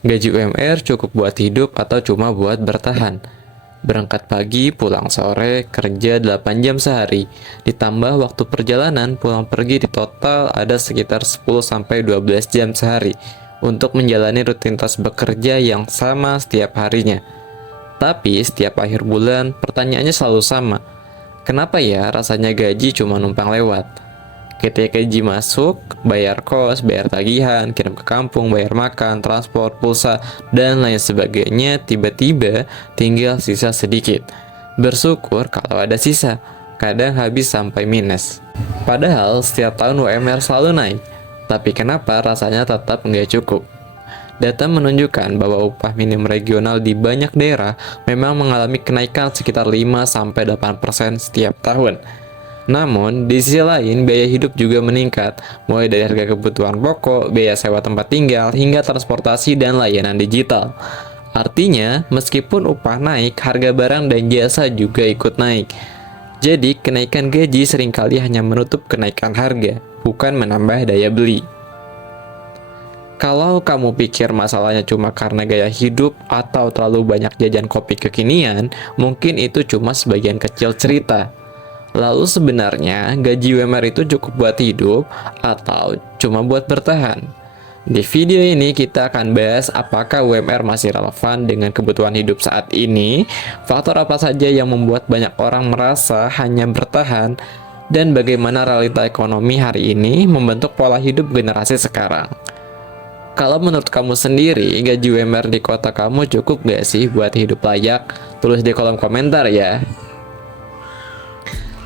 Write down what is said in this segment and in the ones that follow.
Gaji UMR cukup buat hidup atau cuma buat bertahan? Berangkat pagi, pulang sore, kerja 8 jam sehari. Ditambah waktu perjalanan, pulang pergi di total ada sekitar 10-12 jam sehari untuk menjalani rutinitas bekerja yang sama setiap harinya. Tapi setiap akhir bulan, pertanyaannya selalu sama. Kenapa ya rasanya gaji cuma numpang lewat? Ketika gaji masuk, bayar kos, bayar tagihan, kirim ke kampung, bayar makan, transport, pulsa, dan lain sebagainya, tiba-tiba tinggal sisa sedikit. Bersyukur kalau ada sisa, kadang habis sampai minus. Padahal setiap tahun UMR selalu naik, tapi kenapa rasanya tetap nggak cukup? Data menunjukkan bahwa upah minimum regional di banyak daerah memang mengalami kenaikan sekitar 5-8% setiap tahun. Namun, di sisi lain, biaya hidup juga meningkat, mulai dari harga kebutuhan pokok, biaya sewa tempat tinggal, hingga transportasi dan layanan digital. Artinya, meskipun upah naik, harga barang dan jasa juga ikut naik. Jadi, kenaikan gaji seringkali hanya menutup kenaikan harga, bukan menambah daya beli. Kalau kamu pikir masalahnya cuma karena gaya hidup atau terlalu banyak jajan kopi kekinian, mungkin itu cuma sebagian kecil cerita. Lalu sebenarnya gaji UMR itu cukup buat hidup atau cuma buat bertahan? Di video ini kita akan bahas apakah UMR masih relevan dengan kebutuhan hidup saat ini, faktor apa saja yang membuat banyak orang merasa hanya bertahan, dan bagaimana realita ekonomi hari ini membentuk pola hidup generasi sekarang. Kalau menurut kamu sendiri, gaji UMR di kota kamu cukup gak sih buat hidup layak? Tulis di kolom komentar ya.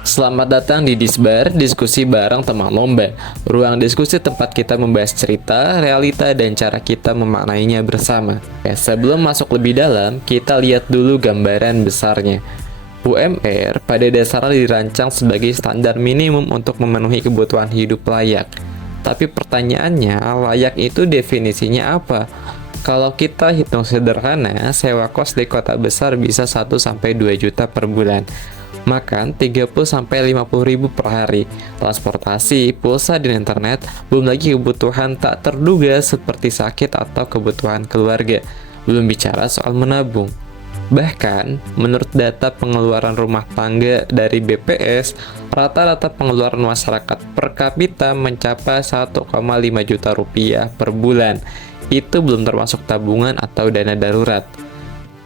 Selamat datang di Disbar, diskusi bareng teman lomba. Ruang diskusi tempat kita membahas cerita, realita, dan cara kita memaknainya bersama. Sebelum masuk lebih dalam, kita lihat dulu gambaran besarnya. UMR pada dasarnya dirancang sebagai standar minimum untuk memenuhi kebutuhan hidup layak. Tapi pertanyaannya, layak itu definisinya apa? Kalau kita hitung sederhana, sewa kos di kota besar bisa 1-2 juta per bulan. Makan 30-50 ribu per hari, transportasi, pulsa dan internet, belum lagi kebutuhan tak terduga seperti sakit atau kebutuhan keluarga, belum bicara soal menabung. Bahkan, menurut data pengeluaran rumah tangga dari BPS, rata-rata pengeluaran masyarakat per kapita mencapai 1,5 juta rupiah per bulan. Itu belum termasuk tabungan atau dana darurat.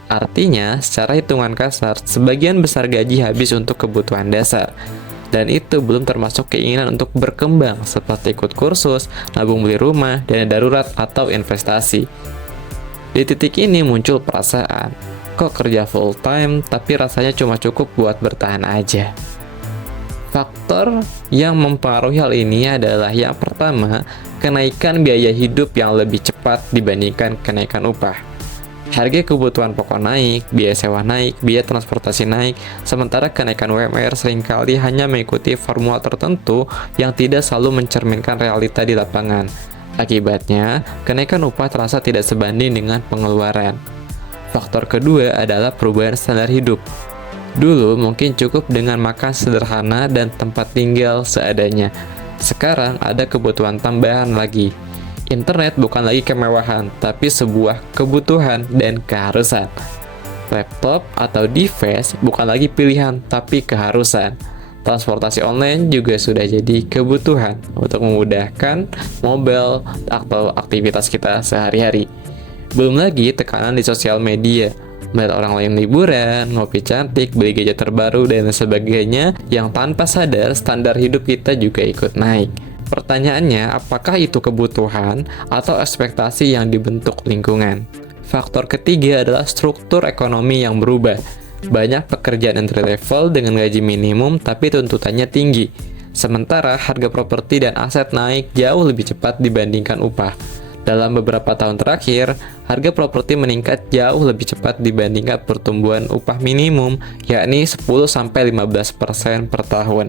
Artinya, secara hitungan kasar, sebagian besar gaji habis untuk kebutuhan dasar. Dan itu belum termasuk keinginan untuk berkembang, seperti ikut kursus, nabung beli rumah, dana darurat, atau investasi. Di titik ini muncul perasaan, kok kerja full time, tapi rasanya cuma cukup buat bertahan aja. Faktor yang mempengaruhi hal ini adalah yang pertama, kenaikan biaya hidup yang lebih cepat dibandingkan kenaikan upah. Harga kebutuhan pokok naik, biaya sewa naik, biaya transportasi naik, sementara kenaikan UMR seringkali hanya mengikuti formula tertentu yang tidak selalu mencerminkan realita di lapangan. Akibatnya, kenaikan upah terasa tidak sebanding dengan pengeluaran. Faktor kedua adalah perubahan standar hidup. Dulu mungkin cukup dengan makan sederhana dan tempat tinggal seadanya. Sekarang ada kebutuhan tambahan lagi. Internet bukan lagi kemewahan, tapi sebuah kebutuhan dan keharusan. Laptop atau device bukan lagi pilihan, tapi keharusan. Transportasi online juga sudah jadi kebutuhan untuk memudahkan mobile atau aktivitas kita sehari-hari. Belum lagi tekanan di sosial media, melihat orang lain liburan, ngopi cantik, beli gadget terbaru, dan sebagainya, yang tanpa sadar standar hidup kita juga ikut naik. Pertanyaannya, apakah itu kebutuhan atau ekspektasi yang dibentuk lingkungan? Faktor ketiga adalah struktur ekonomi yang berubah. Banyak pekerjaan entry level dengan gaji minimum tapi tuntutannya tinggi. Sementara harga properti dan aset naik jauh lebih cepat dibandingkan upah. Dalam beberapa tahun terakhir, harga properti meningkat jauh lebih cepat dibandingkan pertumbuhan upah minimum, yakni 10-15% per tahun.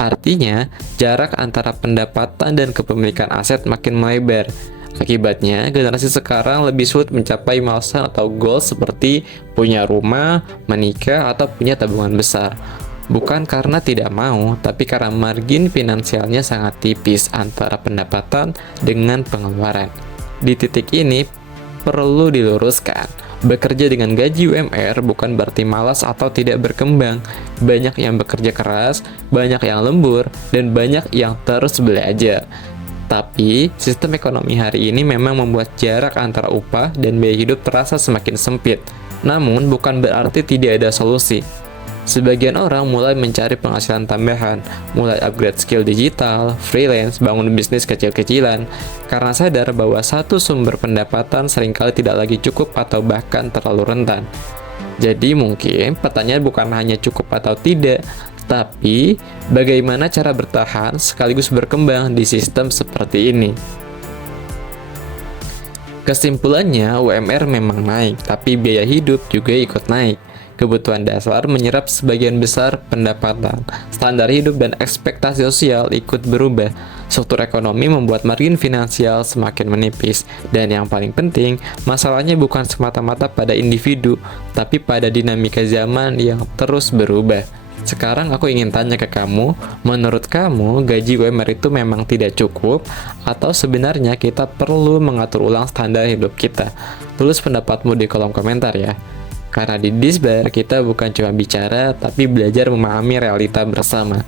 Artinya, jarak antara pendapatan dan kepemilikan aset makin melebar. Akibatnya, generasi sekarang lebih sulit mencapai milestone atau goal seperti punya rumah, menikah, atau punya tabungan besar. Bukan karena tidak mau, tapi karena margin finansialnya sangat tipis antara pendapatan dengan pengeluaran. Di titik ini, perlu diluruskan. Bekerja dengan gaji UMR bukan berarti malas atau tidak berkembang. Banyak yang bekerja keras, banyak yang lembur, dan banyak yang terus belajar. Tapi, sistem ekonomi hari ini memang membuat jarak antara upah dan biaya hidup terasa semakin sempit. Namun, bukan berarti tidak ada solusi. Sebagian orang mulai mencari penghasilan tambahan, mulai upgrade skill digital, freelance, bangun bisnis kecil-kecilan, karena sadar bahwa satu sumber pendapatan seringkali tidak lagi cukup atau bahkan terlalu rentan. Jadi mungkin pertanyaan bukan hanya cukup atau tidak, tapi bagaimana cara bertahan sekaligus berkembang di sistem seperti ini. Kesimpulannya, UMR memang naik, tapi biaya hidup juga ikut naik. Kebutuhan dasar menyerap sebagian besar pendapatan, standar hidup dan ekspektasi sosial ikut berubah. Struktur ekonomi membuat margin finansial semakin menipis. Dan yang paling penting, masalahnya bukan semata-mata pada individu, tapi pada dinamika zaman yang terus berubah. Sekarang aku ingin tanya ke kamu, menurut kamu gaji UMR itu memang tidak cukup atau sebenarnya kita perlu mengatur ulang standar hidup kita? Tulis pendapatmu di kolom komentar ya. Karena di Disbar kita bukan cuma bicara, tapi belajar memahami realita bersama.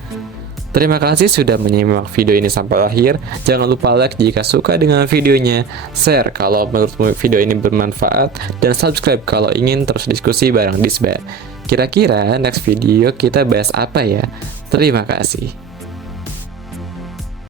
Terima kasih sudah menyimak video ini sampai akhir. Jangan lupa like jika suka dengan videonya, share kalau menurutmu video ini bermanfaat, dan subscribe kalau ingin terus diskusi bareng Disbar. Kira-kira next video kita bahas apa ya? Terima kasih.